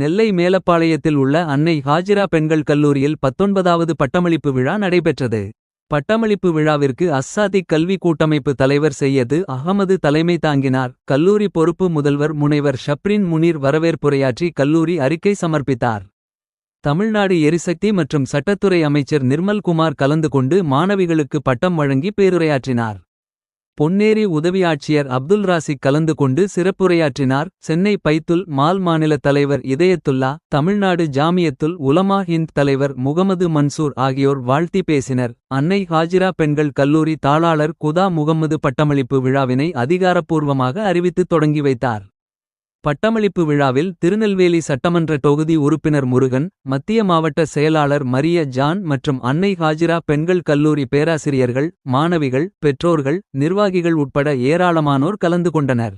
நெல்லை மேலப்பாளையத்தில் உள்ள அன்னை ஹாஜிரா பெண்கள் கல்லூரியில் 19வது பட்டமளிப்பு விழா நடைபெற்றது. பட்டமளிப்பு விழாவிற்கு அஸ்ஸாதிக் கல்வி கூட்டமைப்பு தலைவர் செய்யது அகமது தலைமை தாங்கினார். கல்லூரி பொறுப்பு முதல்வர் முனைவர் ஷப்ரின் முனீர் வரவேற்புரையாற்றி கல்லூரி அறிக்கை சமர்ப்பித்தார். தமிழ்நாடு எரிசக்தி மற்றும் சட்டத்துறை அமைச்சர் நிர்மல் குமார் கலந்து கொண்டு மாணவிகளுக்கு பட்டம் வழங்கி பேருரையாற்றினார். பொன்னேரி உதவி ஆட்சியர் அப்துல் ராசிக் கலந்து கொண்டு சிறப்புரையாற்றினார். சென்னை பைத்துல் மால் மாநில தலைவர் இதயத்துல்லா, தமிழ்நாடு ஜாமியத்துல் உலமா ஹிந்த் தலைவர் முகமது மன்சூர் ஆகியோர் வாழ்த்தி பேசினர். அன்னை ஹாஜிரா பெண்கள் கல்லூரி தாளாளர் குதா முகம்மது பட்டமளிப்பு விழாவினை அதிகாரப்பூர்வமாக அறிவித்து தொடங்கி வைத்தார். பட்டமளிப்பு விழாவில் திருநெல்வேலி சட்டமன்ற தொகுதி உறுப்பினர் முருகன், மத்திய மாவட்ட செயலாளர் மரிய ஜான் மற்றும் அன்னை ஹாஜிரா பெண்கள் கல்லூரி பேராசிரியர்கள், மாணவிகள், பெற்றோர்கள், நிர்வாகிகள் உட்பட ஏராளமானோர் கலந்து கொண்டனர்.